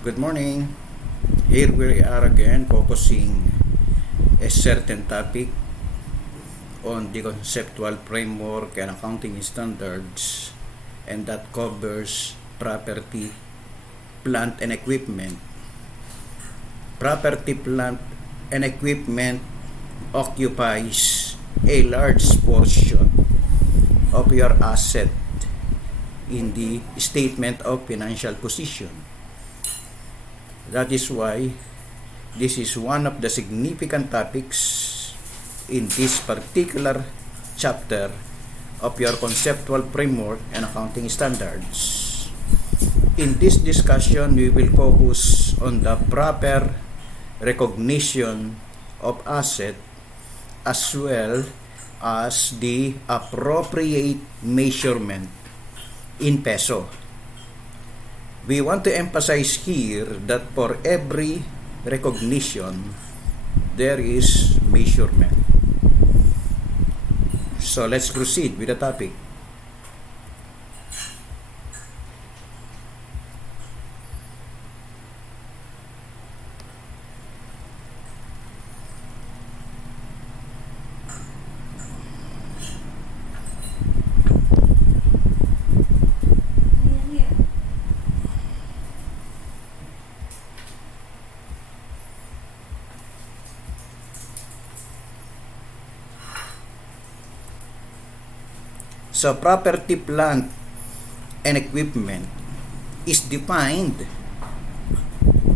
Good morning. Here we are again focusing a certain topic on the conceptual framework and accounting standards, and that covers property, plant and equipment. Property, plant and equipment occupies a large portion of your asset in the statement of financial position. That is why this is one of the significant topics in this particular chapter of your conceptual framework and accounting standards. In this discussion, we will focus on the proper recognition of asset as well as the appropriate measurement in peso. We want to emphasize here that for every recognition, there is measurement. So let's proceed with the topic. So property, plant and equipment is defined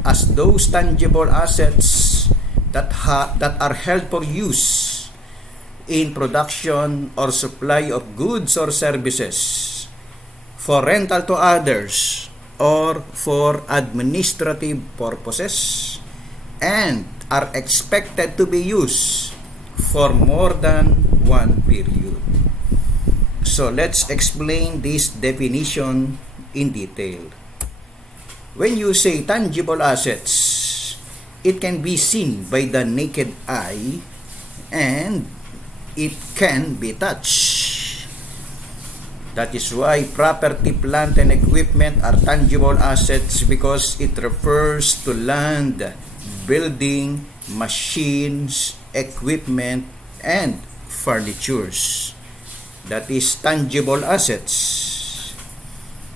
as those tangible assets that are held for use in production or supply of goods or services, for rental to others, or for administrative purposes, and are expected to be used for more than one period. So let's explain this definition in detail. When you say tangible assets, it can be seen by the naked eye and it can be touched. That is why property, plant and equipment are tangible assets, because it refers to land, building, machines, equipment and furnitures. That is tangible assets.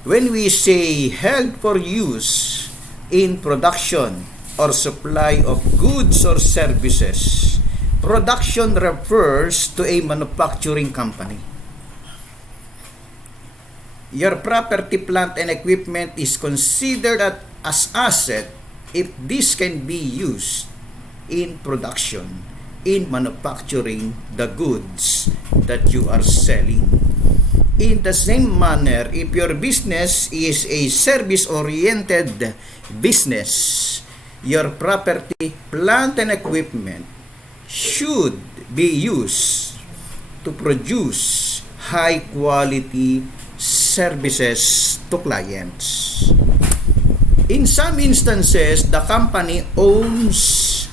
When we say held for use in production or supply of goods or services, production refers to a manufacturing company. Your property, plant and equipment is considered as asset if this can be used in production, in manufacturing the goods that you are selling. In the same manner, if your business is a service-oriented business, your property, plant and equipment should be used to produce high-quality services to clients. In some instances, the company owns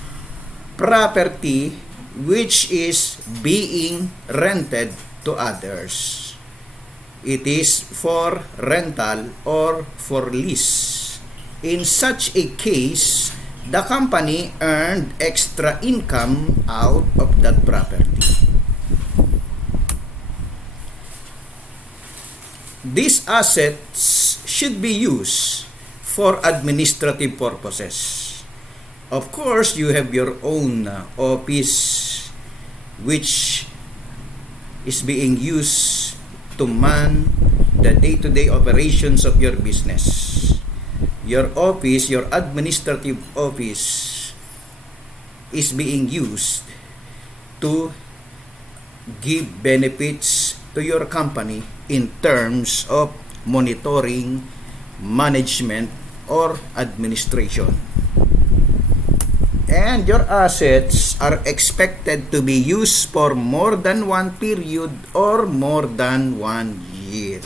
property which is being rented to others. It is for rental or for lease. In such a case, the company earned extra income out of that property. These assets should be used for administrative purposes. Of course, you have your own office which is being used to man the day-to-day operations of your business. Your office, your administrative office, is being used to give benefits to your company in terms of monitoring, management, or administration. And your assets are expected to be used for more than one period or more than 1 year.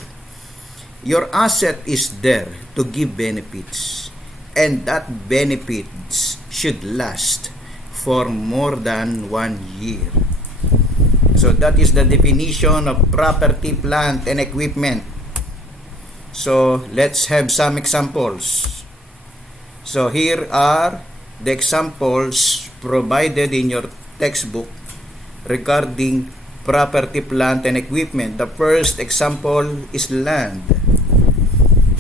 Your asset is there to give benefits, and that benefits should last for more than 1 year. So that is the definition of property, plant, and equipment. So let's have some examples. So here are the examples provided in your textbook regarding property, plant, and equipment. The first example is land.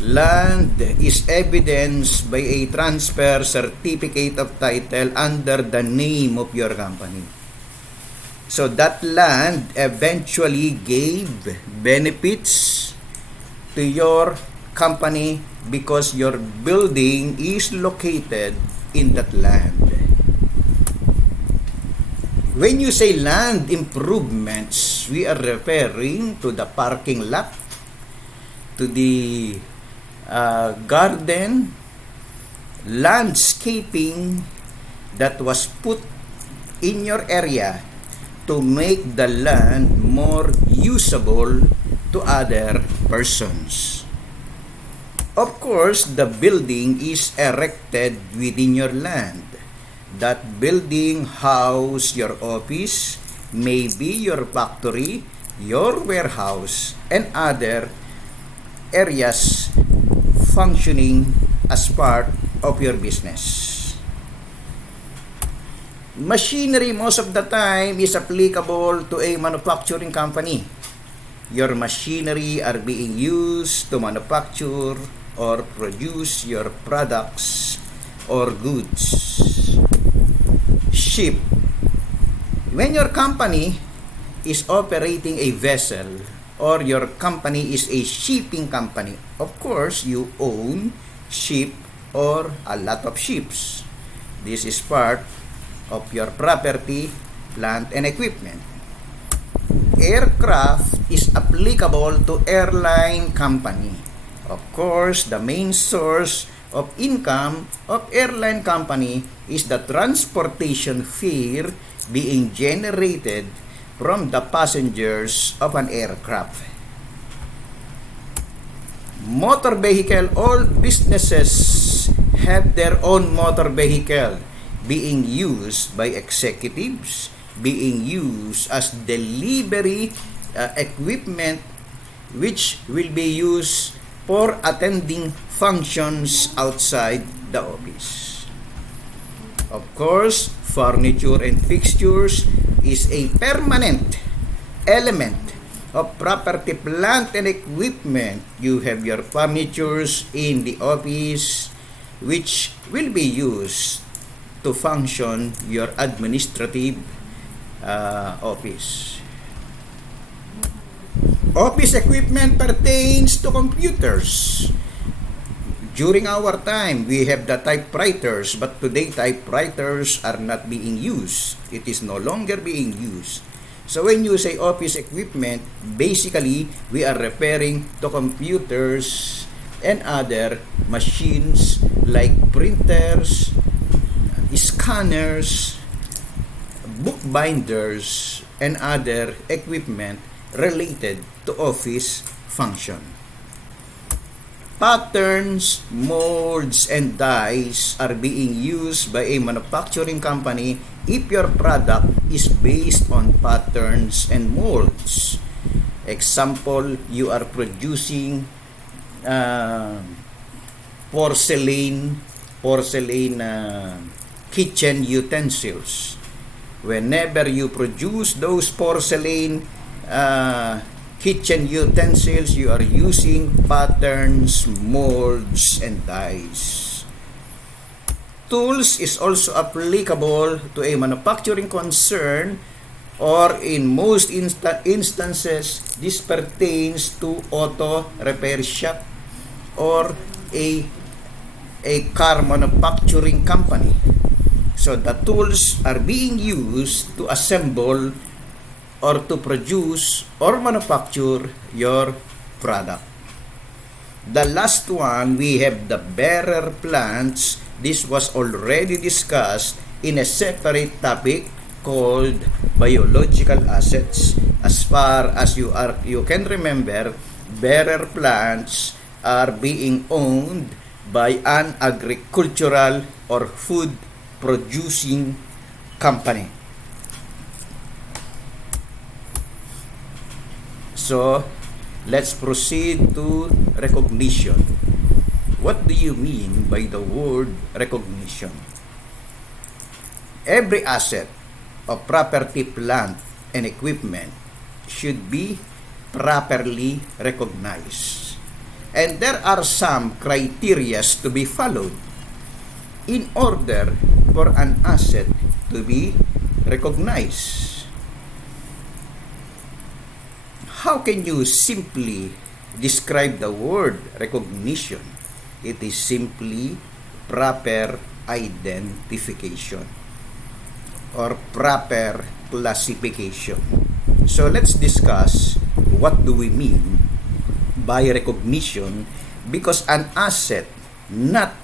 Land is evidenced by a transfer certificate of title under the name of your company. So that land eventually gave benefits to your company because your building is located in that land. When you say land improvements, we are referring to the parking lot, to the garden, landscaping that was put in your area to make the land more usable to other persons. Of course, the building is erected within your land. That building house your office, maybe your factory, your warehouse, and other areas functioning as part of your business. Machinery most of the time is applicable to a manufacturing company. Your machinery are being used to manufacture or produce your products or goods. Ship. When your company is operating a vessel or your company is a shipping company, of course, you own ship or a lot of ships. This is part of your property, plant, and equipment. Aircraft is applicable to airline company. Of course, the main source of income of airline company is the transportation fare being generated from the passengers of an aircraft. Motor vehicle, all businesses have their own motor vehicle being used by executives, being used as delivery equipment, which will be used for attending functions outside the office. Of course, furniture and fixtures is a permanent element of property, plant, and equipment. You have your furnitures in the office, which will be used to function your administrative office. Office equipment pertains to computers. During our time, we have the typewriters, but today typewriters are not being used. It is no longer being used. So when you say office equipment, basically we are referring to computers and other machines like printers, scanners, bookbinders, and other equipment related to office function. Patterns, molds, and dies are being used by a manufacturing company if your product is based on patterns and molds. Example, you are producing porcelain kitchen utensils. Whenever you produce those porcelain kitchen utensils, you are using patterns, molds, and dies. Tools is also applicable to a manufacturing concern, or in most instances, this pertains to auto repair shop or a car manufacturing company. So the tools are being used to assemble or to produce or manufacture your product. The last one, we have the bearer plants. This was already discussed in a separate topic called biological assets. As far as you can remember, bearer plants are being owned by an agricultural or food producing company. So, let's proceed to recognition. What do you mean by the word recognition? Every asset of property, plant, and equipment should be properly recognized. And there are some criteria to be followed in order for an asset to be recognized. How can you simply describe the word recognition? It is simply proper identification or proper classification. So let's discuss what do we mean by recognition, because an asset not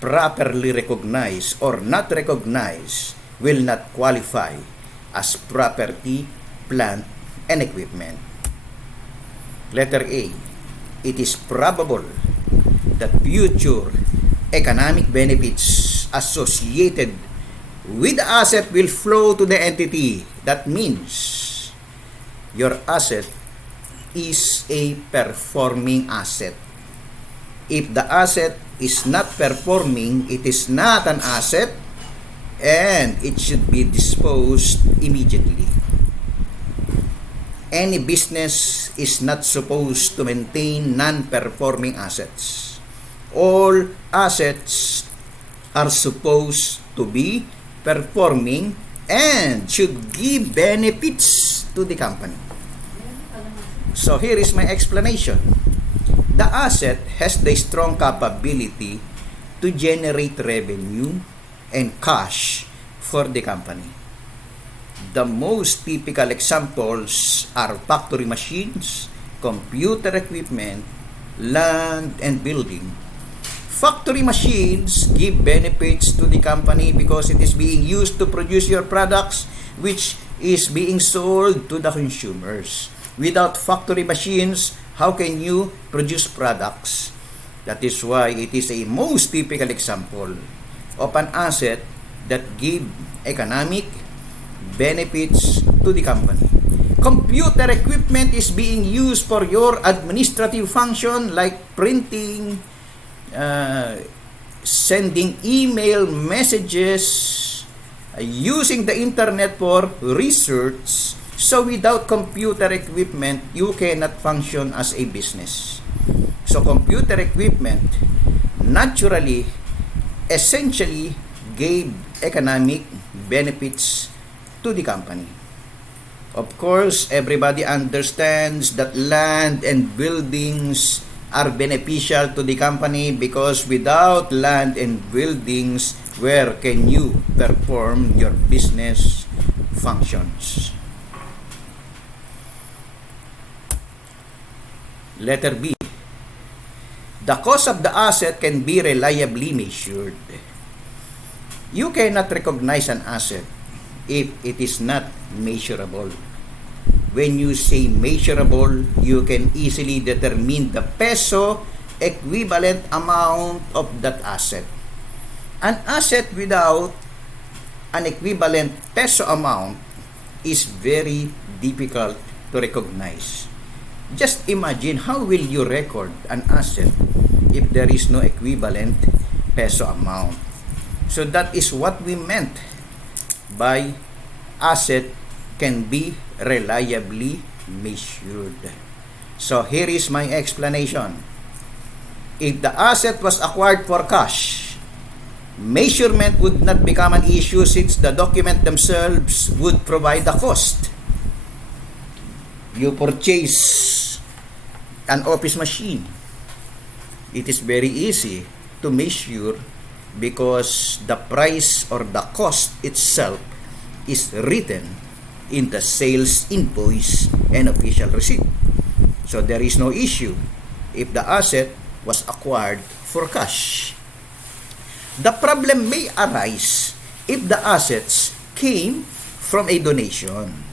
properly recognized or not recognized will not qualify as property, plant, and equipment. Letter A, it is probable that future economic benefits associated with the asset will flow to the entity. That means your asset is a performing asset. If the asset is not performing, it is not an asset and it should be disposed immediately. Any business is not supposed to maintain non-performing assets. All assets are supposed to be performing and should give benefits to the company. So here is my explanation. The asset has the strong capability to generate revenue and cash for the company. The most typical examples are factory machines, computer equipment, land, and building. Factory machines give benefits to the company because it is being used to produce your products, which is being sold to the consumers. Without factory machines, how can you produce products? That is why it is a most typical example of an asset that give economic benefits to the company. Computer equipment is being used for your administrative function like printing, sending email messages, using the internet for research. So without computer equipment, you cannot function as a business. So computer equipment naturally, essentially gave economic benefits to the company. Of course, everybody understands that land and buildings are beneficial to the company because without land and buildings, where can you perform your business functions? Letter B. The cost of the asset can be reliably measured. You cannot recognize an asset if it is not measurable. When you say measurable, you can easily determine the peso equivalent amount of that asset. An asset without an equivalent peso amount is very difficult to recognize. Just imagine, how will you record an asset if there is no equivalent peso amount? So that is what we meant by asset can be reliably measured. So here is my explanation. If the asset was acquired for cash, measurement would not become an issue since the document themselves would provide the cost. You purchase an office machine. It is very easy to measure because the price or the cost itself is written in the sales invoice and official receipt. So there is no issue if the asset was acquired for cash. The problem may arise if the assets came from a donation.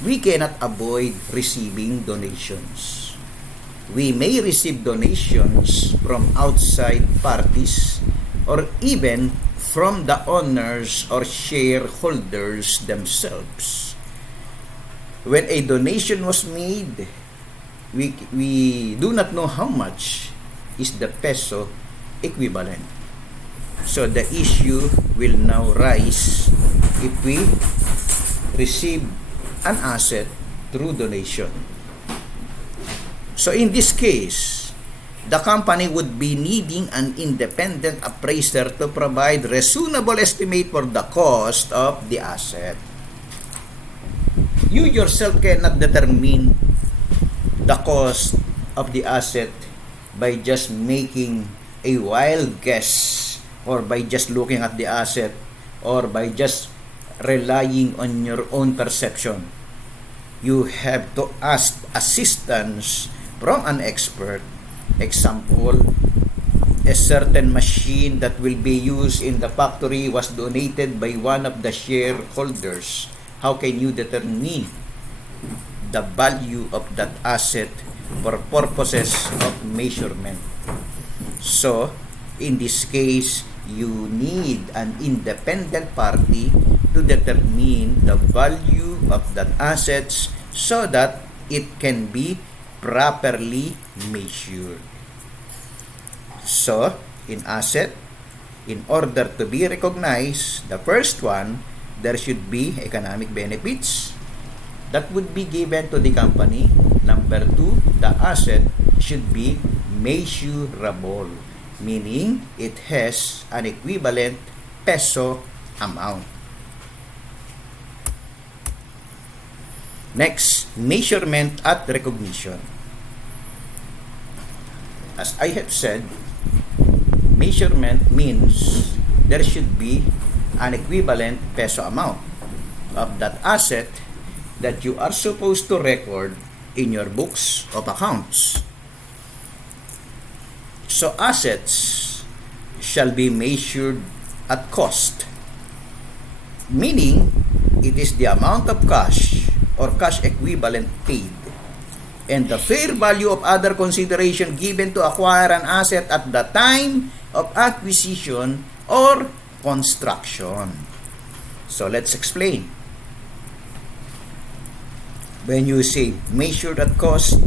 We cannot avoid receiving donations. We may receive donations from outside parties or even from the owners or shareholders themselves. When a donation was made, we do not know how much is the peso equivalent. So the issue will now rise if we receive an asset through donation. So in this case, the company would be needing an independent appraiser to provide reasonable estimate for the cost of the asset. You yourself cannot determine the cost of the asset by just making a wild guess, or by just looking at the asset, or by just relying on your own perception. You have to ask assistance from an expert. Example, a certain machine that will be used in the factory was donated by one of the shareholders. How can you determine the value of that asset for purposes of measurement? So, in this case, you need an independent party to determine the value of that assets so that it can be properly measured. So, in asset, in order to be recognized, the first one, there should be economic benefits that would be given to the company. Number two, the asset should be measurable, meaning it has an equivalent peso amount. Next, measurement at recognition. As I have said, measurement means there should be an equivalent peso amount of that asset that you are supposed to record in your books of accounts. So assets shall be measured at cost, meaning it is the amount of cash or cash equivalent paid and the fair value of other consideration given to acquire an asset at the time of acquisition or construction. So let's explain. When you say measured at cost,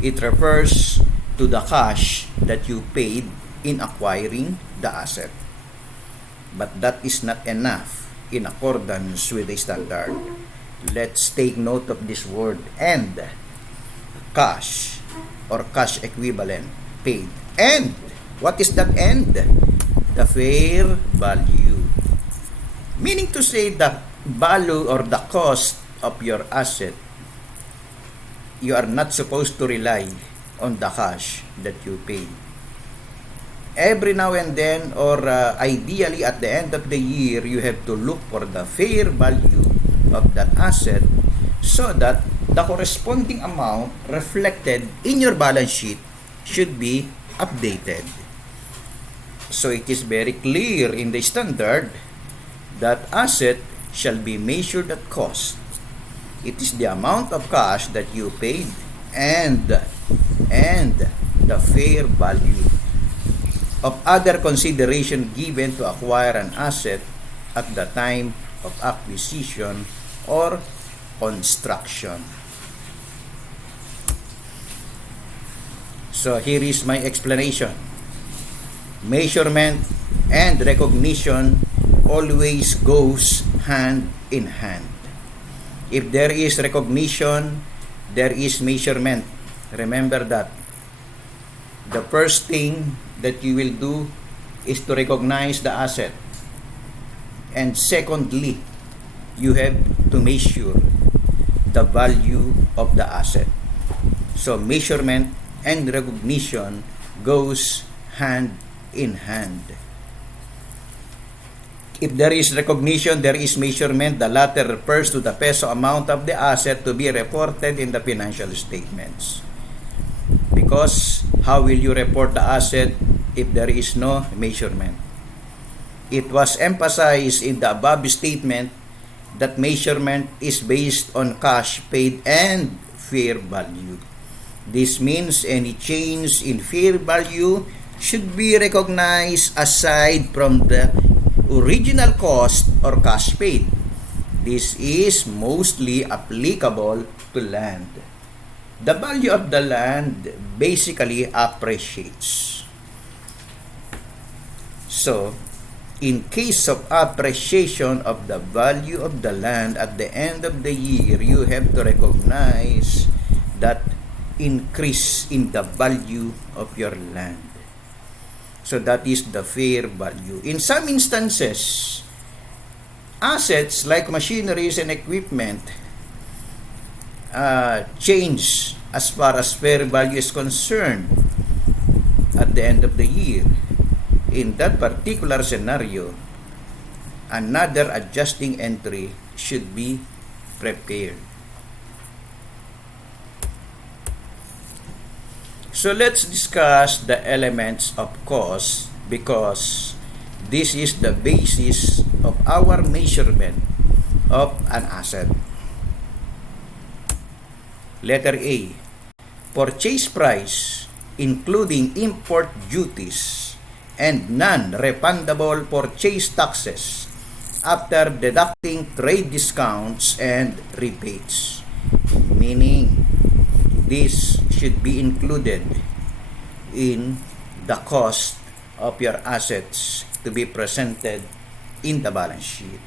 it refers to the cash that you paid in acquiring the asset. But that is not enough in accordance with the standard. Let's take note of this word "and." Cash or cash equivalent paid. And what is that "and"? The fair value. Meaning to say the value or the cost of your asset, you are not supposed to rely on the cash that you paid. Every now and then, or ideally at the end of the year, you have to look for the fair value of that asset so that the corresponding amount reflected in your balance sheet should be updated. So it is very clear in the standard that asset shall be measured at cost. It is the amount of cash that you paid and the fair value of other consideration given to acquire an asset at the time of acquisition or construction. So here is my explanation. Measurement and recognition always goes hand in hand. If there is recognition, there is measurement. Remember that. The first thing that you will do is to recognize the asset. And secondly, you have to measure the value of the asset. So measurement and recognition goes hand in hand. If there is recognition, there is measurement. The latter refers to the peso amount of the asset to be reported in the financial statements. Because how will you report the asset if there is no measurement? It was emphasized in the above statement that measurement is based on cash paid and fair value. This means any change in fair value should be recognized aside from the original cost or cash paid. This is mostly applicable to land. The value of the land basically appreciates. So, in case of appreciation of the value of the land at the end of the year, you have to recognize that increase in the value of your land. So that is the fair value. In some instances, assets like machineries and equipment change as far as fair value is concerned at the end of the year. In that particular scenario, another adjusting entry should be prepared. So let's discuss the elements of cost, because this is the basis of our measurement of an asset. Letter A, purchase price including import duties and non-refundable purchase taxes after deducting trade discounts and rebates. Meaning, this should be included in the cost of your assets to be presented in the balance sheet.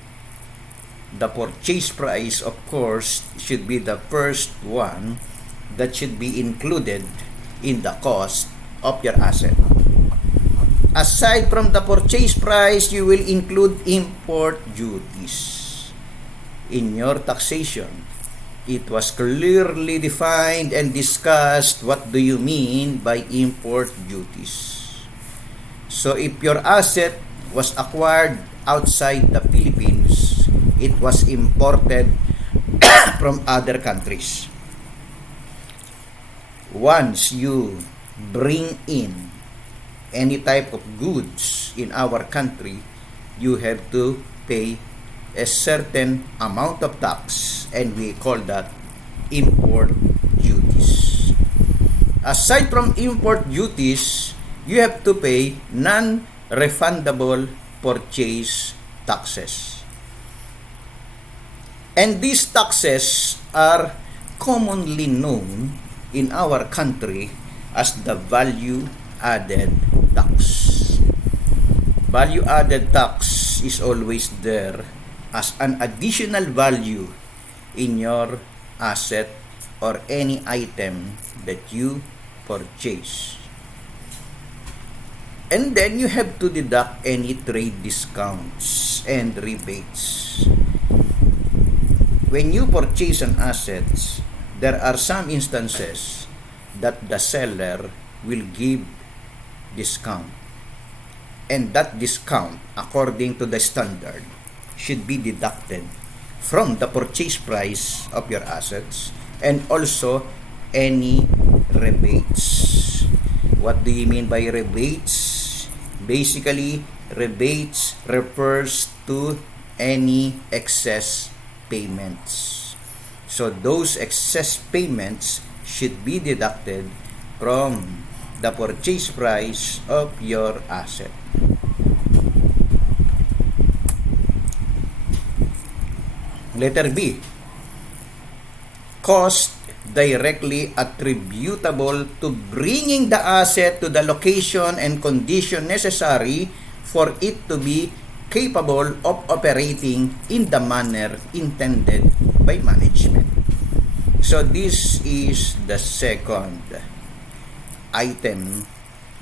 The purchase price, of course, should be the first one that should be included in the cost of your asset. Aside from the purchase price, you will include import duties in your taxation. It was clearly defined and discussed what do you mean by import duties. So if your asset was acquired outside the Philippines, it was imported from other countries. Once you bring in any type of goods in our country, you have to pay a certain amount of tax, and we call that import duties. Aside from import duties, you have to pay non-refundable purchase taxes. And these taxes are commonly known in our country as the value-added tax. Value-added tax is always there as an additional value in your asset or any item that you purchase. And then you have to deduct any trade discounts and rebates. When you purchase an asset, there are some instances that the seller will give discount. And that discount, according to the standard, should be deducted from the purchase price of your assets, and also any rebates. What do you mean by rebates? Basically, rebates refers to any excess payments. So those excess payments should be deducted from the purchase price of your asset. Letter B, cost directly attributable to bringing the asset to the location and condition necessary for it to be capable of operating in the manner intended by management. So this is the second item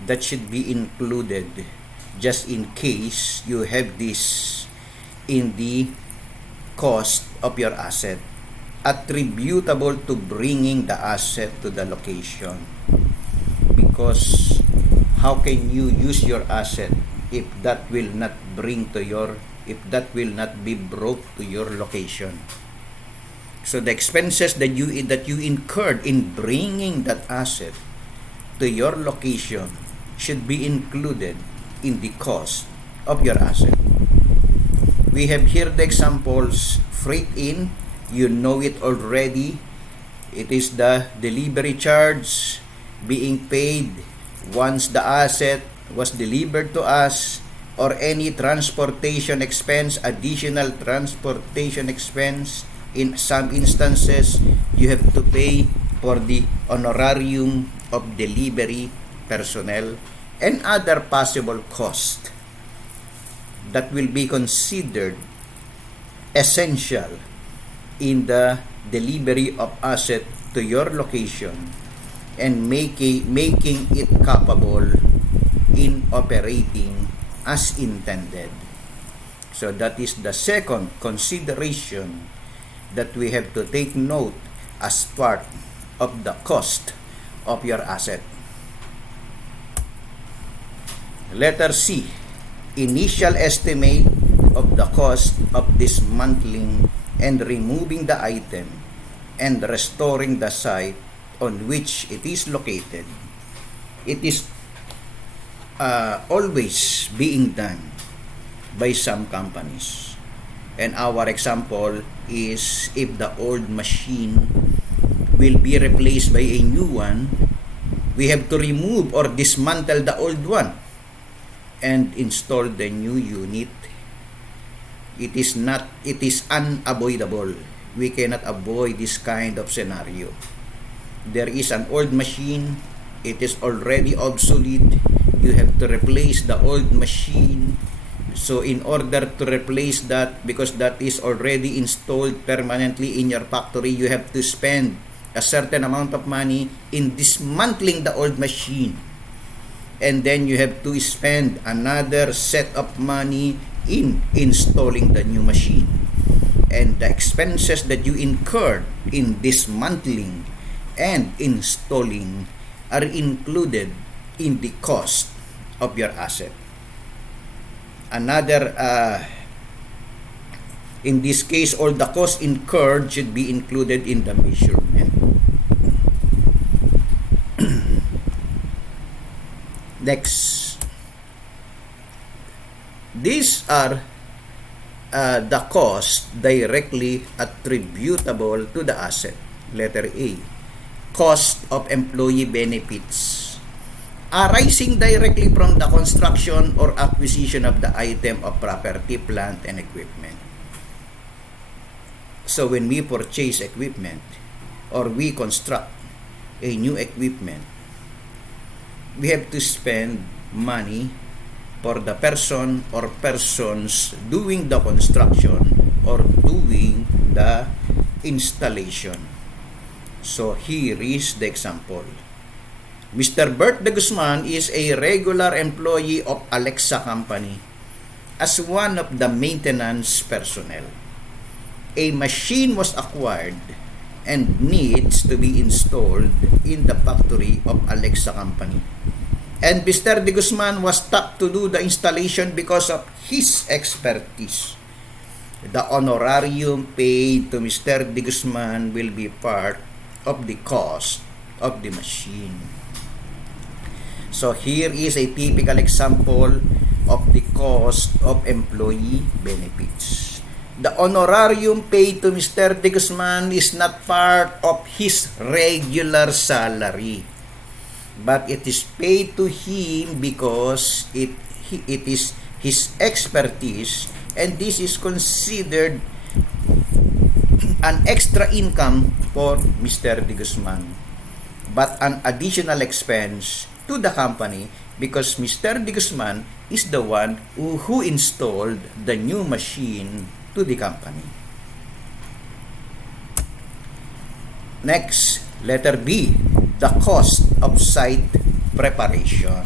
that should be included, just in case you have this in the cost of your asset, attributable to bringing the asset to the location. Because how can you use your asset if that will not be brought to your location? So the expenses that you incurred in bringing that asset to your location should be included in the cost of your asset. We have here the examples. Freight in, you know it already. It is the delivery charge being paid once the asset was delivered to us, or any transportation expense, additional transportation expense. In some instances, you have to pay for the honorarium of delivery personnel and other possible costs that will be considered essential in the delivery of asset to your location and making it capable in operating as intended. So that is the second consideration that we have to take note as part of the cost of your asset. Letter C, initial estimate of the cost of dismantling and removing the item and restoring the site on which it is located. It is always being done by some companies. And our example is if the old machine will be replaced by a new one, we have to remove or dismantle the old one and install the new unit. It is unavoidable. We cannot avoid this kind of scenario. There is an old machine, it is already obsolete. You have to replace the old machine. So in order to replace that, because that is already installed permanently in your factory, you have to spend a certain amount of money in dismantling the old machine. And then you have to spend another set of money in installing the new machine. And the expenses that you incurred in dismantling and installing are included in the cost of your asset. Another, in this case, all the costs incurred should be included in the measurement. Next, these are the costs directly attributable to the asset. Letter A, cost of employee benefits arising directly from the construction or acquisition of the item of property, plant, and equipment. So when we purchase equipment or we construct a new equipment, we have to spend money for the person or persons doing the construction or doing the installation. So here is the example. Mr. Bert de Guzman is a regular employee of Alexa Company as one of the maintenance personnel. A machine was acquired and needs to be installed in the factory of Alexa Company. And Mr. de Guzman was tapped to do the installation because of his expertise. The honorarium paid to Mr. de Guzman will be part of the cost of the machine. So here is a typical example of the cost of employee benefits. The honorarium paid to Mr. de Guzman is not part of his regular salary, but it is paid to him because it is his expertise, and this is considered an extra income for Mr. de Guzman, but an additional expense to the company because Mr. de Guzman is the one who installed the new machine to the company. Next, letter B, the cost of site preparation.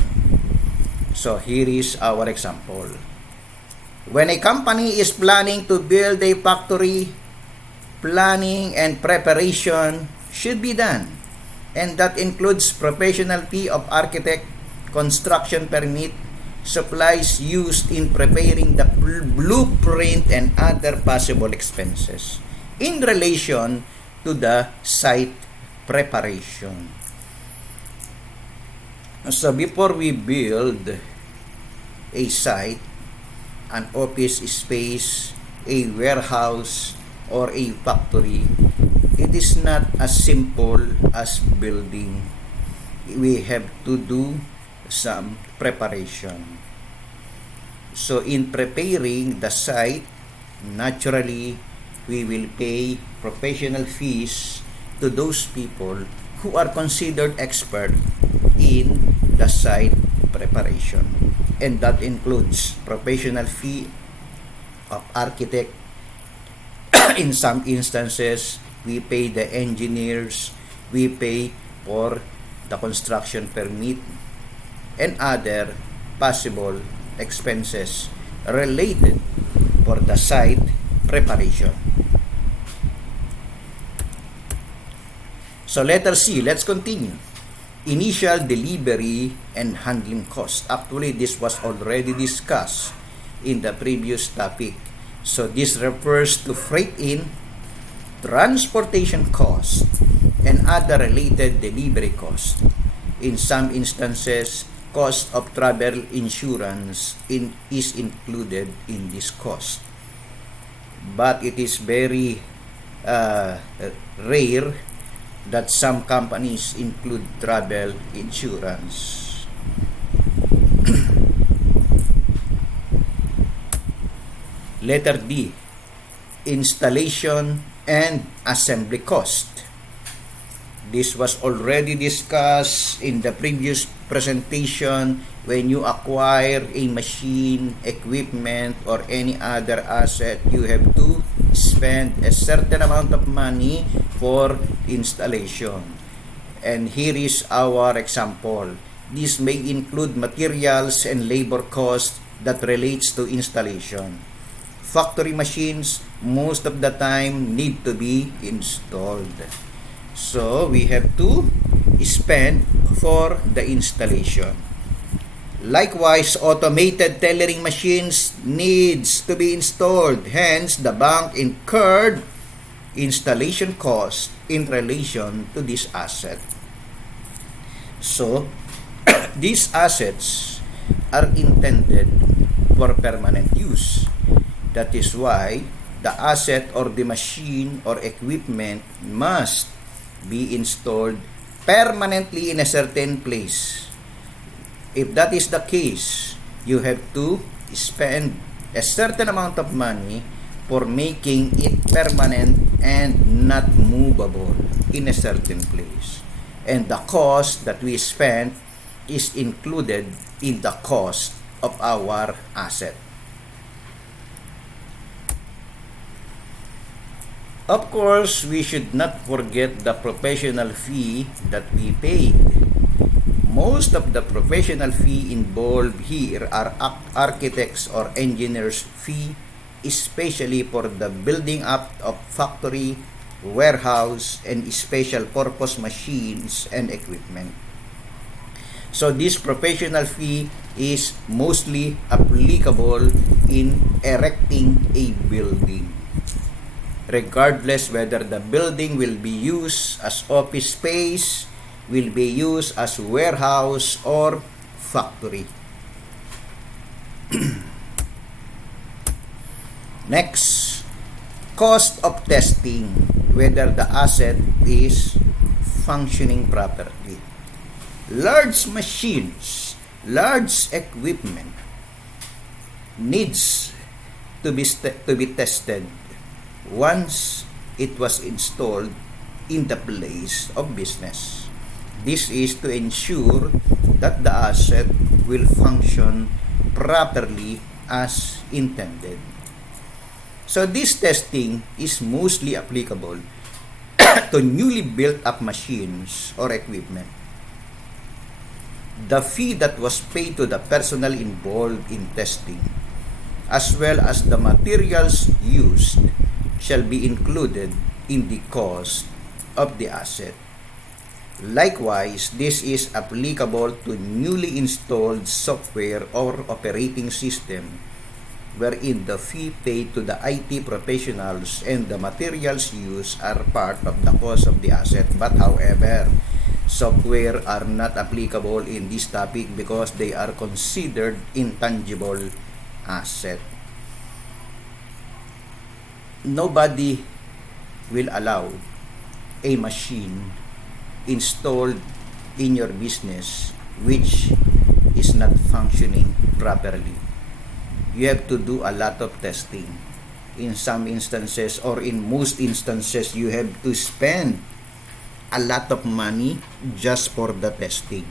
So here is our example. When a company is planning to build a factory, planning and preparation should be done. And that includes professional fee of architect, construction permit, supplies used in preparing the blueprint, and other possible expenses in relation to the site preparation. So before we build a site, an office space, a warehouse, or a factory, it is not as simple as building. We have to do some preparation. So in preparing the site, naturally, we will pay professional fees to those people who are considered expert in the site preparation. and that includes professional fee of architect. In some instances, we pay the engineers, we pay for the construction permit, and other possible expenses related for the site preparation. So letter C, let's continue. Initial delivery and handling cost. Actually, this was already discussed in the previous topic. So this refers to freight in, transportation cost, and other related delivery cost. In some instances, cost of travel insurance is included in this cost. But it is very rare that some companies include travel insurance. Letter D, installation and assembly cost. This was already discussed in the previous presentation. When you acquire a machine, equipment, or any other asset, you have to spend a certain amount of money for installation. And here is our example. This may include materials and labor costs that relates to installation. Factory machines, most of the time, need to be installed. So, we have to spend for the installation. Likewise, automated tellering machines needs to be installed. Hence, the bank incurred installation cost in relation to this asset. So, these assets are intended for permanent use. That is why the asset or the machine or equipment must be installed permanently in a certain place. If that is the case, you have to spend a certain amount of money for making it permanent and not movable in a certain place. And the cost that we spend is included in the cost of our asset. Of course, we should not forget the professional fee that we paid. Most of the professional fee involved here are architects or engineers' fee, especially for the building up of factory, warehouse, and special purpose machines and equipment. So this professional fee is mostly applicable in erecting a building, regardless whether the building will be used as office space, will be used as warehouse, or factory. Next, cost of testing, whether the asset is functioning properly. Large machines, large equipment needs to be tested once it was installed in the place of business. This is to ensure that the asset will function properly as intended. So this testing is mostly applicable to newly built up machines or equipment. The fee that was paid to the personnel involved in testing, as well as the materials used, shall be included in the cost of the asset. Likewise, this is applicable to newly installed software or operating system, wherein the fee paid to the IT professionals and the materials used are part of the cost of the asset. But however, software are not applicable in this topic because they are considered intangible asset. Nobody will allow a machine installed in your business which is not functioning properly. You have to do a lot of testing. In some instances, or in most instances, you have to spend a lot of money just for the testing.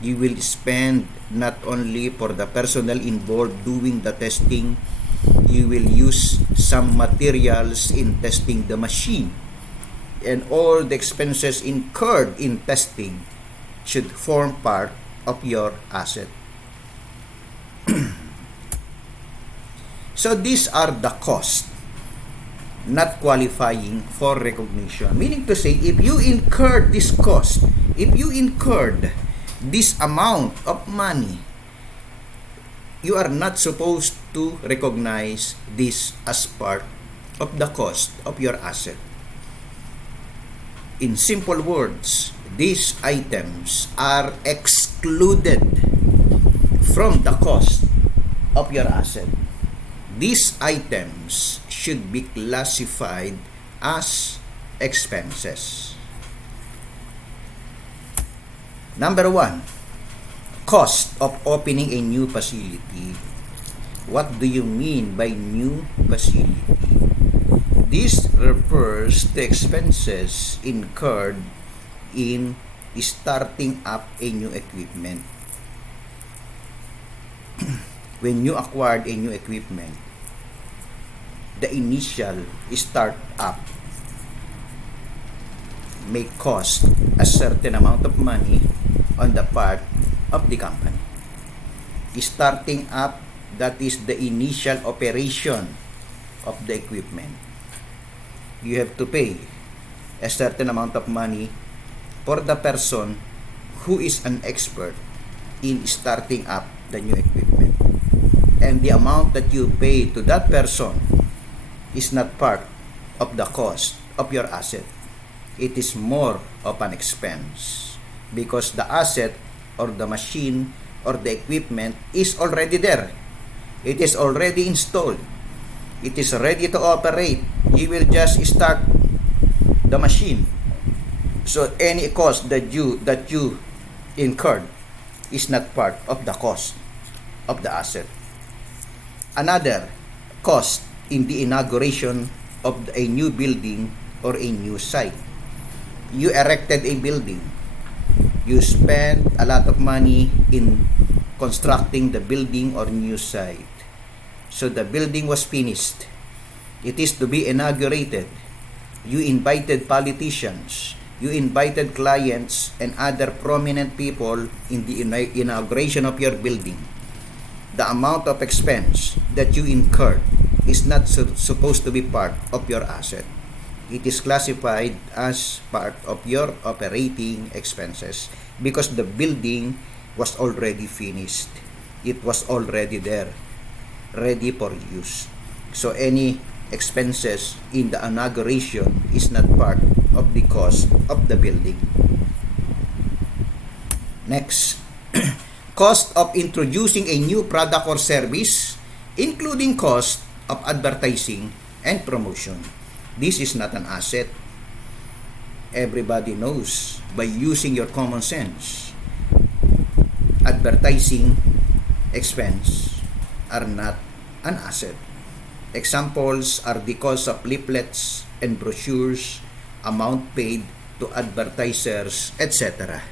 You will spend not only for the personnel involved doing the testing, you will use some materials in testing the machine, and all the expenses incurred in testing should form part of your asset. So these are the costs not qualifying for recognition. Meaning to say, if you incurred this cost, if you incurred this amount of money, you are not supposed to recognize this as part of the cost of your asset. In simple words, these items are excluded from the cost of your asset. These items should be classified as expenses. Number 1, cost of opening a new facility. What do you mean by new facility? This refers to expenses incurred in starting up a new equipment. When you acquired a new equipment, the initial start-up may cost a certain amount of money on the part of the company. Starting up, that is the initial operation of the equipment. You have to pay a certain amount of money for the person who is an expert in starting up the new equipment. And the amount that you pay to that person is not part of the cost of your asset. It is more of an expense because the asset or the machine or the equipment is already there. It is already installed. It is ready to operate. You will just start the machine. So any cost that you incurred is not part of the cost of the asset. Another cost in the inauguration of a new building or a new site. You erected a building. You spent a lot of money in constructing the building or new site. So the building was finished. It is to be inaugurated. You invited politicians. You invited clients and other prominent people in the inauguration of your building. The amount of expense that you incurred is not supposed to be part of your asset. It is classified as part of your operating expenses because the building was already finished. It was already there, ready for use. So any expenses in the inauguration is not part of the cost of the building. Next, cost of introducing a new product or service, including cost of advertising and promotion. This is not an asset. Everybody knows by using your common sense, advertising expense are not an asset. Examples are the cost of leaflets and brochures, amount paid to advertisers, etc.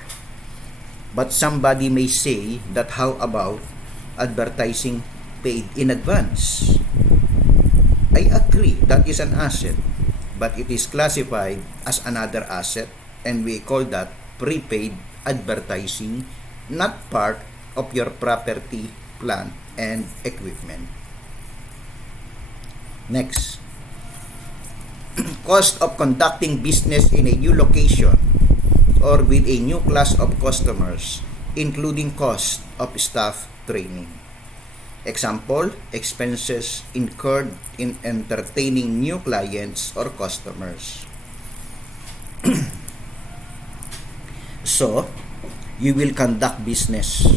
But somebody may say that how about advertising paid in advance? I agree, that is an asset, but it is classified as another asset and we call that prepaid advertising, not part of your property, plant, and equipment. Next, cost of conducting business in a new location or with a new class of customers, including cost of staff training. Example, expenses incurred in entertaining new clients or customers. So, you will conduct business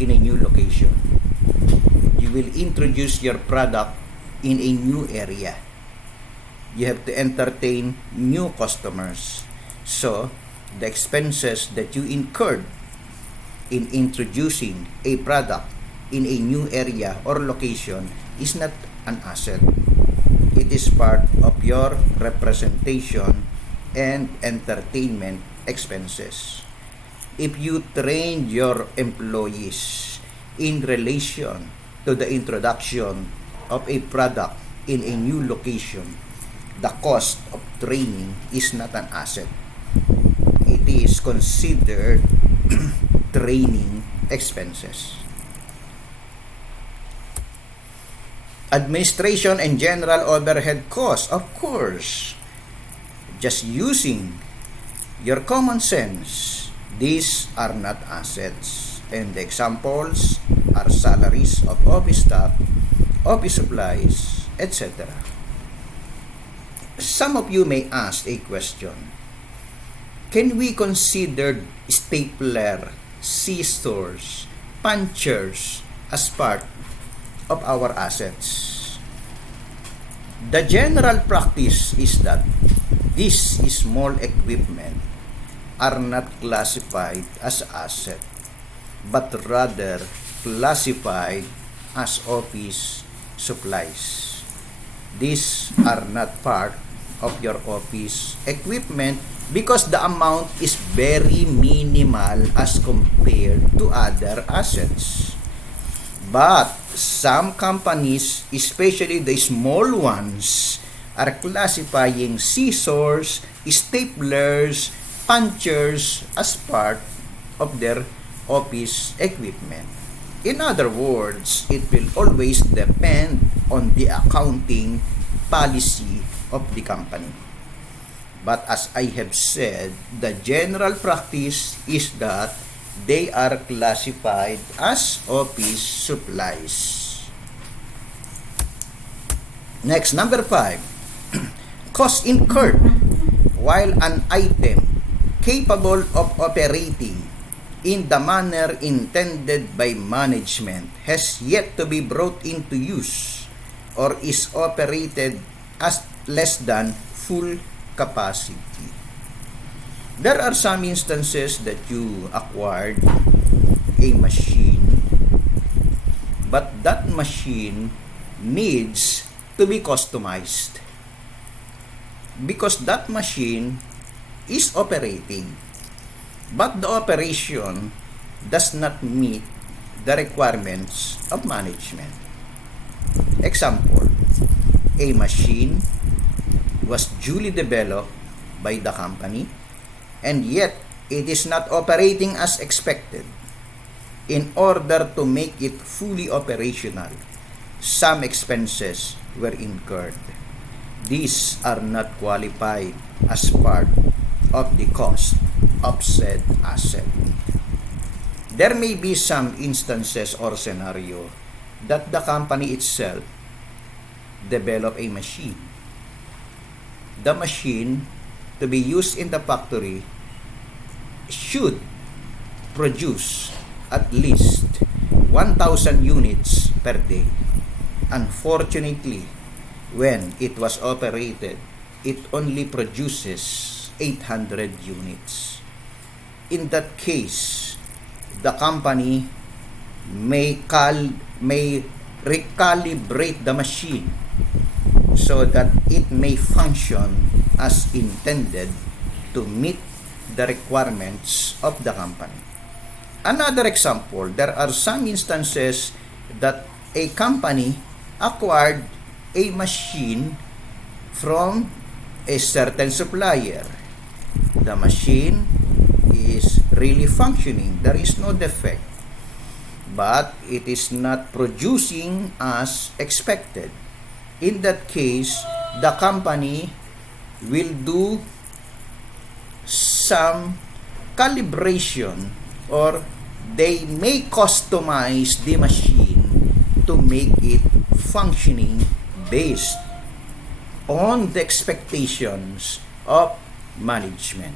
in a new location. You will introduce your product in a new area. You have to entertain new customers. So, the expenses that you incurred in introducing a product in a new area or location is not an asset. It is part of your representation and entertainment expenses. if you train your employees in relation to the introduction of a product in a new location, the cost of training is not an asset. It is considered training expenses. Administration and general overhead costs, of course, just using your common sense, these are not assets. And the examples are salaries of office staff, office supplies, etc. Some of you may ask a question. Can we consider stapler, scissors, punchers as part of our assets? The general practice is that these small equipment are not classified as asset, but rather classified as office supplies. These are not part of your office equipment because the amount is very minimal as compared to other assets. But some companies, especially the small ones, are classifying scissors, staplers, punchers as part of their office equipment. In other words, it will always depend on the accounting policy of the company. But as I have said, the general practice is that they are classified as office supplies. Next, number 5. Cost incurred while an item capable of operating in the manner intended by management has yet to be brought into use or is operated as less than full capacity. There are some instances that you acquired a machine, but that machine needs to be customized because that machine is operating, but the operation does not meet the requirements of management. Example, a machine was duly developed by the company and yet it is not operating as expected. In order to make it fully operational, some expenses were incurred. These are not qualified as part of the cost of said asset. There may be some instances or scenario that the company itself develop a machine. The machine to be used in the factory should produce at least 1,000 units per day. Unfortunately, when it was operated, it only produces 800 units. In that case, the company may recalibrate the machine so that it may function as intended to meet the requirements of the company. Another example, there are some instances that a company acquired a machine from a certain supplier. The machine is really functioning, there is no defect, but it is not producing as expected. In that case, the company will do some calibration or they may customize the machine to make it functioning based on the expectations of management.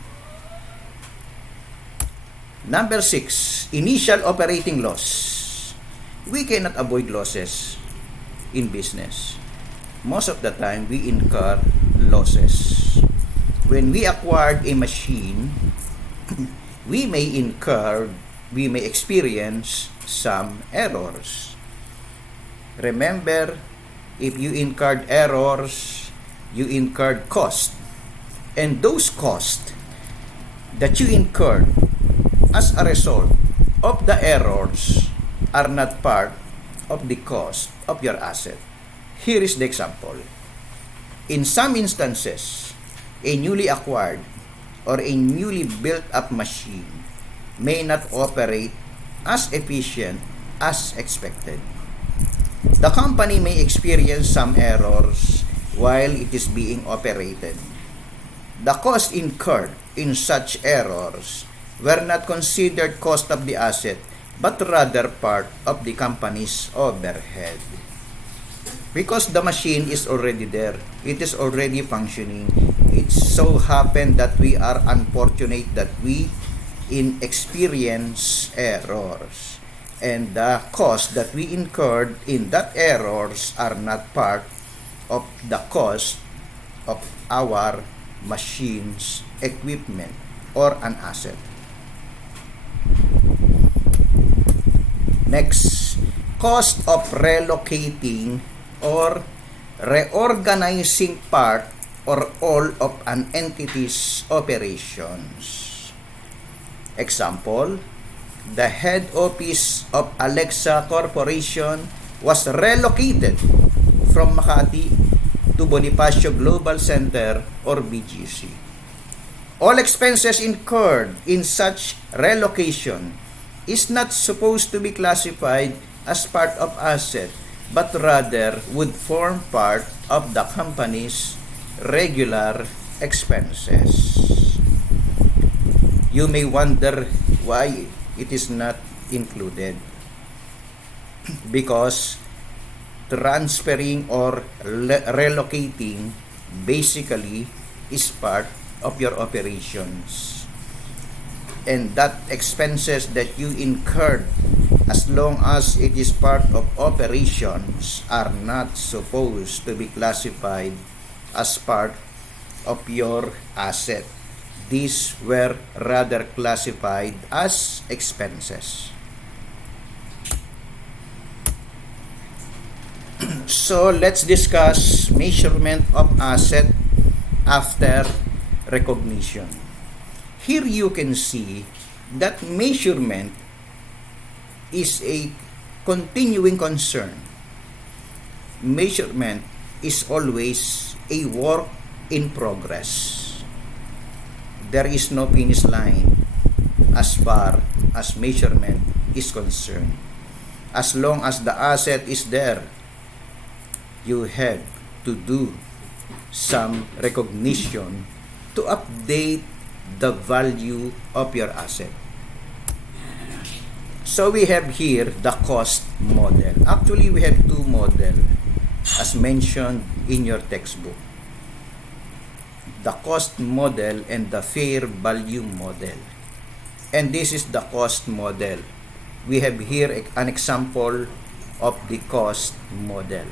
Number 6, initial operating loss. We cannot avoid losses in business. Most of the time, we incur losses. When we acquired a machine, we may experience some errors. Remember, if you incurred errors, you incurred cost. And those costs that you incurred as a result of the errors are not part of the cost of your asset. Here is the example. In some instances, a newly acquired or a newly built-up machine may not operate as efficient as expected. The company may experience some errors while it is being operated. The cost incurred in such errors were not considered cost of the asset, but rather part of the company's overhead. Because the machine is already there, it is already functioning. It so happened that we are unfortunate that we experience errors, and the cost that we incurred in that errors are not part of the cost of our machines, equipment, or an asset. Next, cost of relocating or reorganizing part or all of an entity's operations. Example, the head office of Alexa Corporation was relocated from Makati to Bonifacio Global Center or BGC. All expenses incurred in such relocation is not supposed to be classified as part of asset, but rather would form part of the company's regular expenses. You may wonder why it is not included. Because transferring or relocating basically is part of your operations. And that expenses that you incurred, as long as it is part of operations, are not supposed to be classified as part of your asset. These were rather classified as expenses. So let's discuss measurement of asset after recognition. Here you can see that measurement is a continuing concern. Measurement is always a work in progress. There is no finish line as far as measurement is concerned. As long as the asset is there, you have to do some recognition to update the value of your asset. So we have here the cost model. Actually, we have two models as mentioned in your textbook. The cost model and the fair value model. And this is the cost model. We have here an example of the cost model.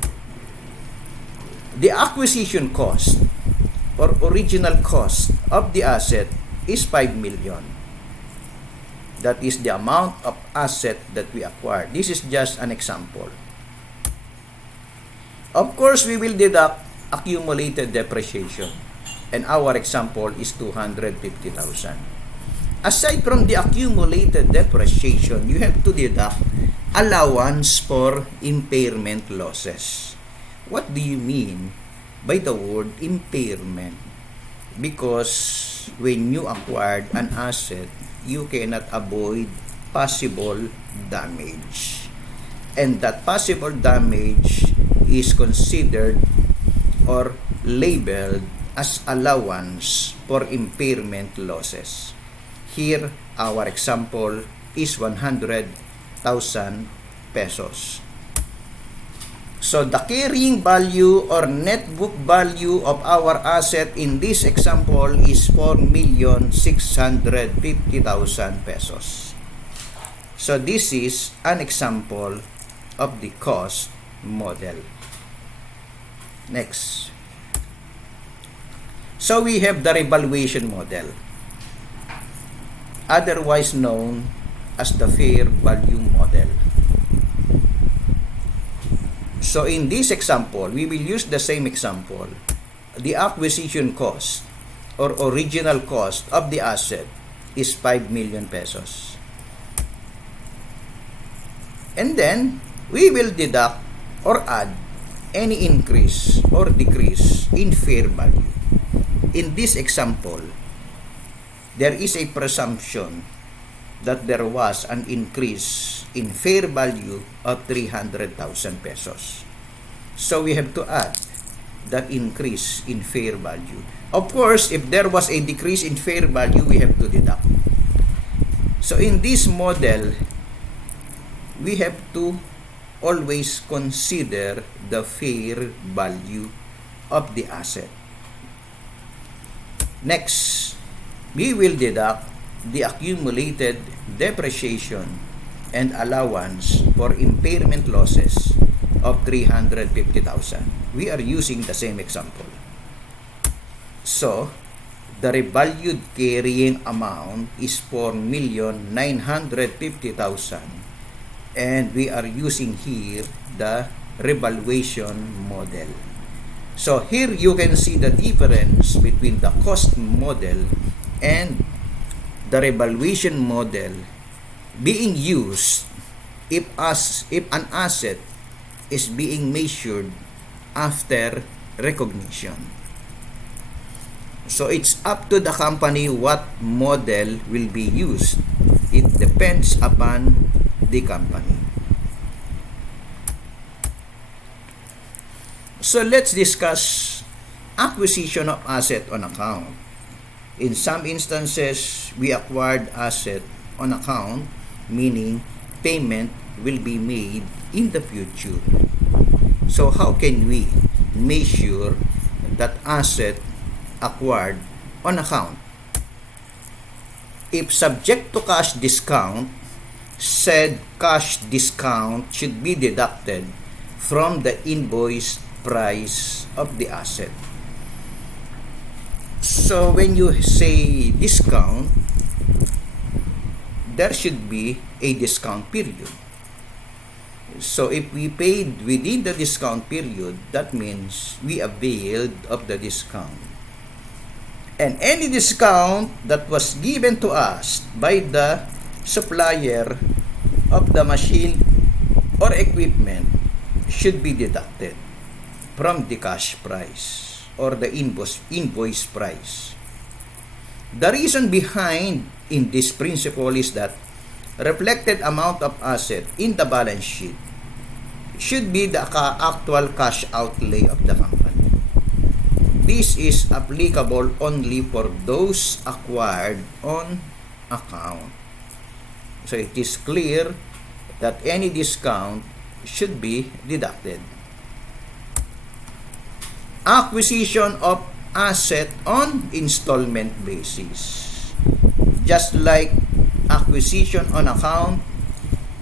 The acquisition cost or original cost of the asset is 5 million. That is the amount of asset that we acquired. This is just an example. Of course, we will deduct accumulated depreciation. And our example is 250,000. Aside from the accumulated depreciation, you have to deduct allowance for impairment losses. What do you mean by the word impairment? Because when you acquired an asset, you cannot avoid possible damage. And that possible damage is considered or labeled as allowance for impairment losses. Here, our example is 100,000 pesos. So the carrying value or net book value of our asset in this example is 4,650,000 pesos. So this is an example of the cost model. Next. So we have the revaluation model, otherwise known as the fair value model. So in this example, we will use the same example. The acquisition cost or original cost of the asset is 5 million pesos. And then, we will deduct or add any increase or decrease in fair value. In this example, there is a presumption that there was an increase in fair value of 300,000 pesos. So we have to add that increase in fair value. Of course, if there was a decrease in fair value, we have to deduct. So in this model, we have to always consider the fair value of the asset. Next, we will deduct the accumulated depreciation and allowance for impairment losses of 350,000. We are using the same example. So, the revalued carrying amount is 4,950,000. And we are using here the revaluation model. So here you can see the difference between the cost model and the revaluation model being used if an asset is being measured after recognition. So it's up to the company what model will be used. It depends upon the company. So let's discuss acquisition of asset on account. In some instances, we acquired asset on account, meaning payment will be made in the future. So how can we measure that asset acquired on account? If subject to cash discount, said cash discount should be deducted from the invoice price of the asset. So when you say discount, there should be a discount period. So if we paid within the discount period, that means we availed of the discount. And any discount that was given to us by the supplier of the machine or equipment should be deducted from the cash price or the invoice price. The reason behind in this principle is that reflected amount of asset in the balance sheet should be the actual cash outlay of the company. This is applicable only for those acquired on account. So it is clear that any discount should be deducted. Acquisition of asset on installment basis. Just like acquisition on account,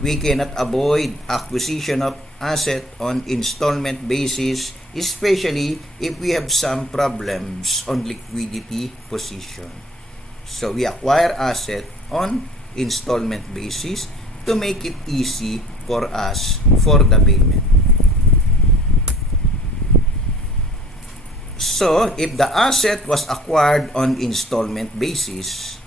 we cannot avoid acquisition of asset on installment basis, especially if we have some problems on liquidity position. So we acquire asset on installment basis to make it easy for us for the payment. So if the asset was acquired on installment basis,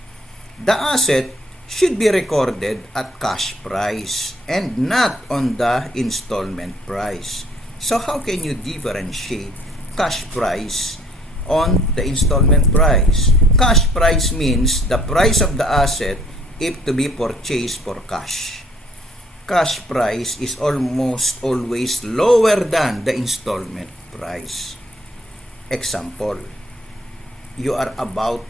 the asset should be recorded at cash price and not on the installment price. So how can you differentiate cash price on the installment price? Cash price means the price of the asset if to be purchased for cash. Cash price is almost always lower than the installment price. Example, you are about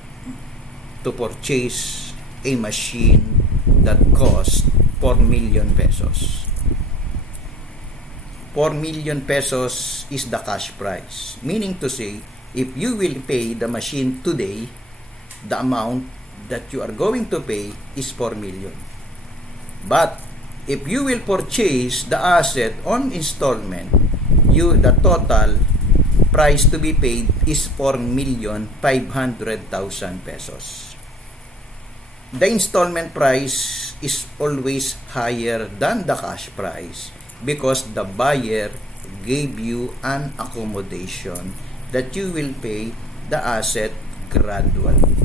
to purchase a machine that costs 4 million pesos. 4 million pesos is the cash price. Meaning to say, if you will pay the machine today, the amount that you are going to pay is 4 million. But if you will purchase the asset on installment, the total price to be paid is 4,500,000 pesos. The installment price is always higher than the cash price because the buyer gave you an accommodation that you will pay the asset gradually.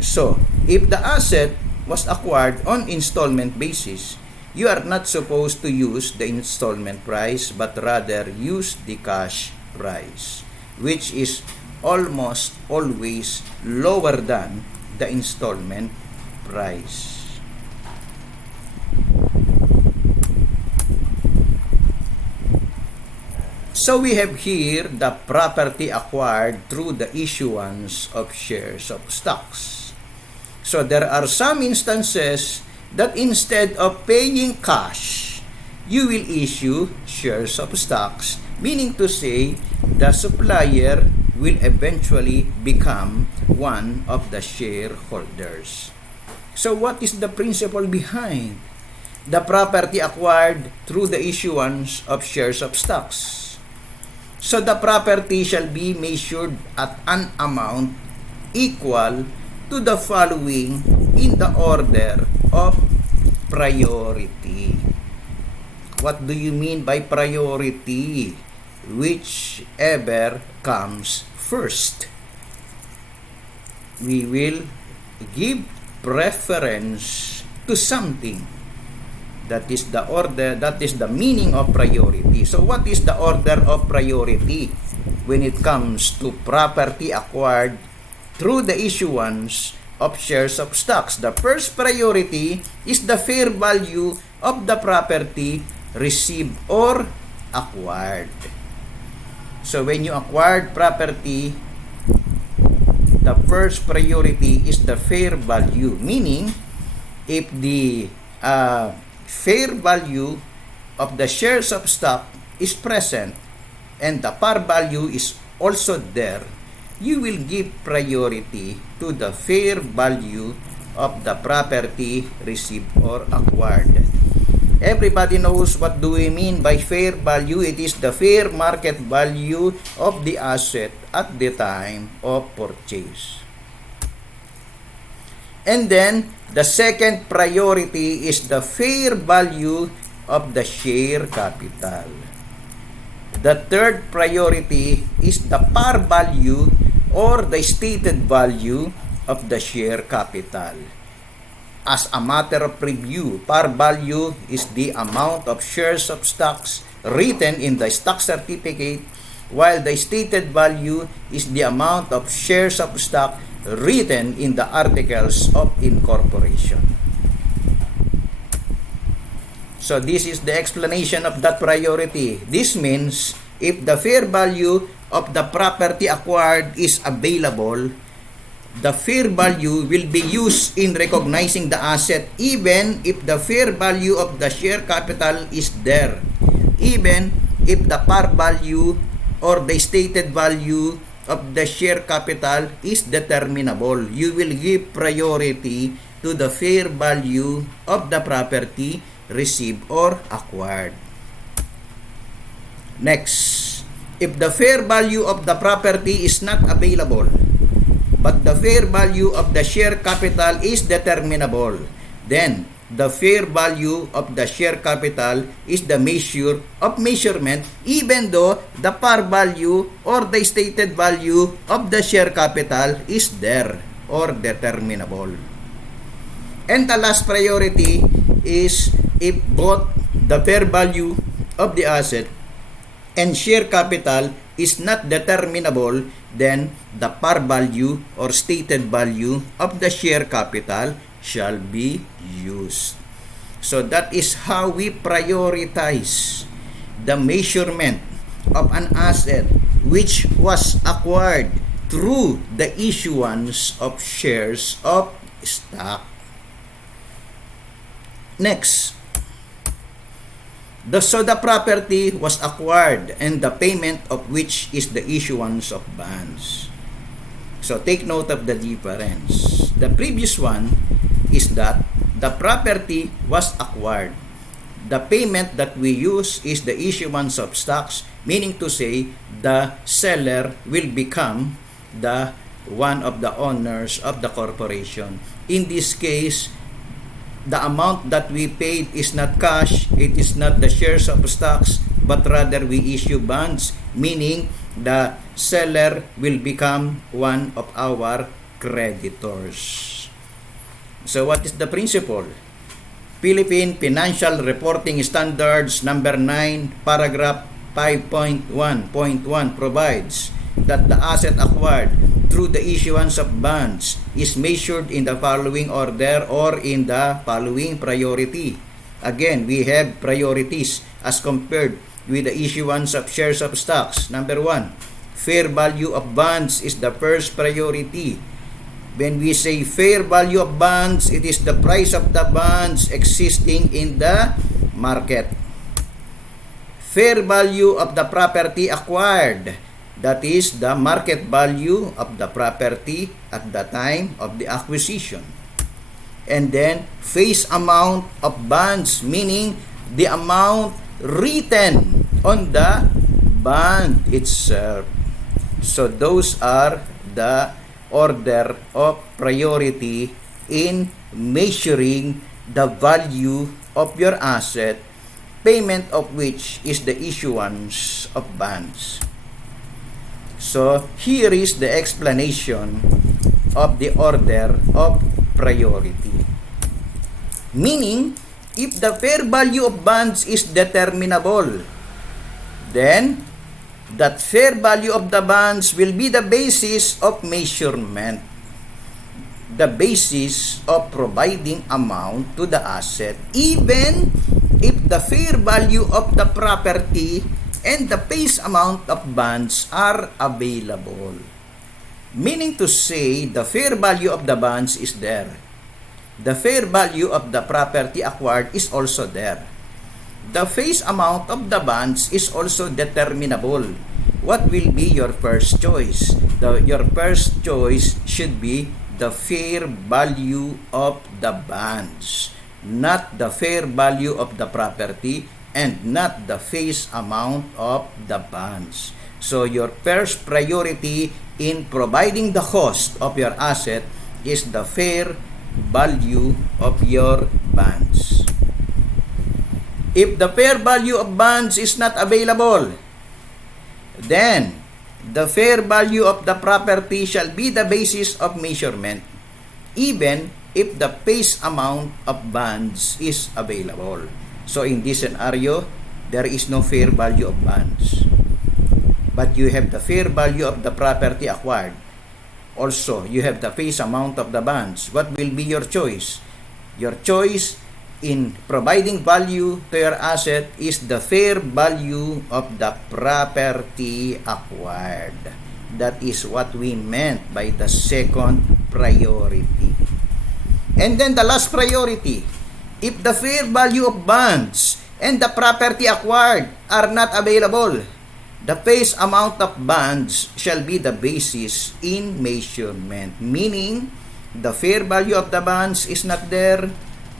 So, if the asset was acquired on installment basis, you are not supposed to use the installment price but rather use the cash price, which is almost always lower than the installment price. So we have here the property acquired through the issuance of shares of stocks. So there are some instances that instead of paying cash, you will issue shares of stocks, meaning to say the supplier will eventually become one of the shareholders. So what is the principle behind the property acquired through the issuance of shares of stocks? So the property shall be measured at an amount equal to the following in the order of priority. What do you mean by priority? Whichever comes first. We will give preference to something. That is the order, that is the meaning of priority. So what is the order of priority when it comes to property acquired through the issuance of shares of stocks? The first priority is the fair value of the property received or acquired. So when you acquired property, the first priority is the fair value, meaning if the fair value of the shares of stock is present and the par value is also there, you will give priority to the fair value of the property received or acquired. Everybody knows what do we mean by fair value. It is the fair market value of the asset at the time of purchase. And then, the second priority is the fair value of the share capital. The third priority is the par value or the stated value of the share capital. As a matter of review, par value is the amount of shares of stocks written in the stock certificate, while the stated value is the amount of shares of stock written in the articles of incorporation. So this is the explanation of that priority. This means if the fair value of the property acquired is available, the fair value will be used in recognizing the asset even if the fair value of the share capital is there, even if the par value or the stated value of the share capital is determinable. You will give priority to the fair value of the property received or acquired. Next, if the fair value of the property is not available, but the fair value of the share capital is determinable, then the fair value of the share capital is the measure of measurement even though the par value or the stated value of the share capital is there or determinable. And the last priority is if both the fair value of the asset and share capital is not determinable, then the par value or stated value of the share capital shall be used. So that is how we prioritize the measurement of an asset which was acquired through the issuance of shares of stock. Next, so the property was acquired and the payment of which is the issuance of bonds. So take note of the difference. The previous one is that the property was acquired. The payment that we use is the issuance of stocks, meaning to say the seller will become the one of the owners of the corporation. In this case, the amount that we paid is not cash, it is not the shares of stocks, but rather we issue bonds, meaning the seller will become one of our creditors. So what is the principle? Philippine Financial Reporting Standards number 9, paragraph 5.1.1 provides that the asset acquired through the issuance of bonds is measured in the following order or in the following priority. Again, we have priorities as compared with the issuance of shares of stocks. Number 1, fair value of bonds is the first priority. When we say fair value of bonds, it is the price of the bonds existing in the market. Fair value of the property acquired, that is the market value of the property at the time of the acquisition. And then face amount of bonds, meaning the amount written on the bond itself. So those are the order of priority in measuring the value of your asset, payment of which is the issuance of bonds. So here is the explanation of the order of priority. Meaning, if the fair value of bonds is determinable, then that fair value of the bonds will be the basis of measurement, the basis of providing amount to the asset, even if the fair value of the property and the face amount of bonds are available. Meaning to say, the fair value of the bonds is there. The fair value of the property acquired is also there. The face amount of the bonds is also determinable. What will be your first choice? Your first choice should be the fair value of the bonds, not the fair value of the property and not the face amount of the bonds. So your first priority in providing the cost of your asset is the fair value of your bonds. If the fair value of bonds is not available, then the fair value of the property shall be the basis of measurement, even if the face amount of bonds is available. So in this scenario, there is no fair value of bonds, but you have the fair value of the property acquired. Also, you have the face amount of the bonds. What will be your choice? Your choice in providing value to your asset is the fair value of the property acquired. That is what we meant by the second priority. And then the last priority, if the fair value of bonds and the property acquired are not available, the face amount of bonds shall be the basis in measurement. Meaning, the fair value of the bonds is not there,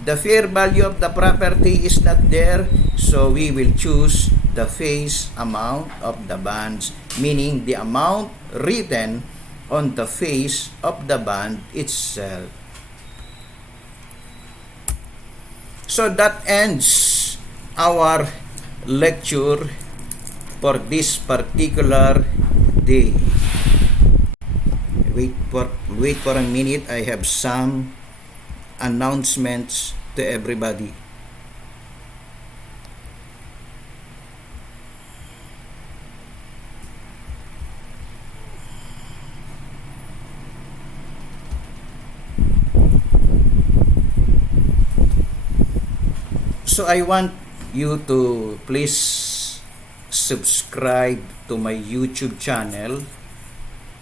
the fair value of the property is not there, so we will choose the face amount of the bonds, meaning the amount written on the face of the bond itself. So that ends our lecture for this particular day. Wait for a minute. I have some announcements to everybody. So I want you to please subscribe to my YouTube channel.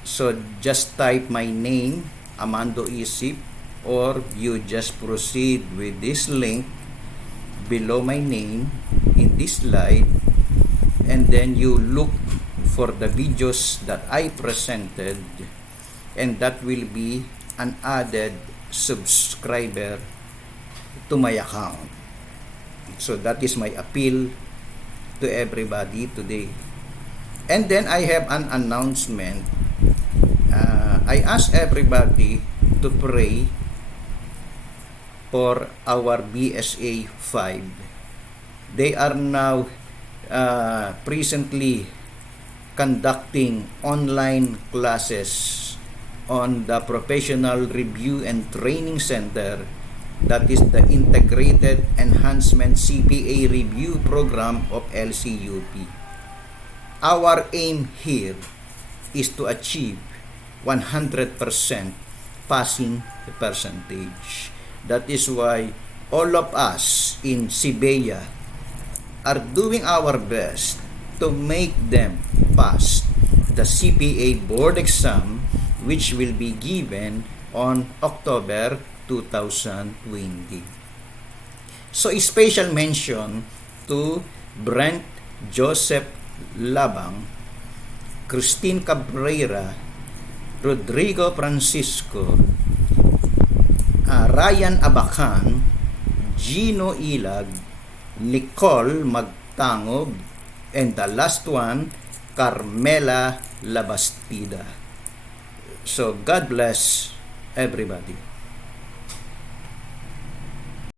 So just type my name, Amando Isip, or you just proceed with this link below my name in this slide, and then you look for the videos that I presented, and that will be an added subscriber to my account. So that is my appeal to everybody today. And then I have an announcement. I ask everybody to pray for our BSA 5. They are now presently conducting online classes on the Professional Review and Training Center, that is the Integrated Enhancement CPA Review Program of LCUP. Our aim here is to achieve 100% passing percentage. That is why all of us in CBEA are doing our best to make them pass the CPA board exam, which will be given on October 2020. So, a special mention to Brent Joseph Labang, Christine Cabrera, Rodrigo Francisco, Ryan Abacan, Gino Ilag, Nicole Magtangog, and the last one, Carmela Labastida. So, God bless everybody.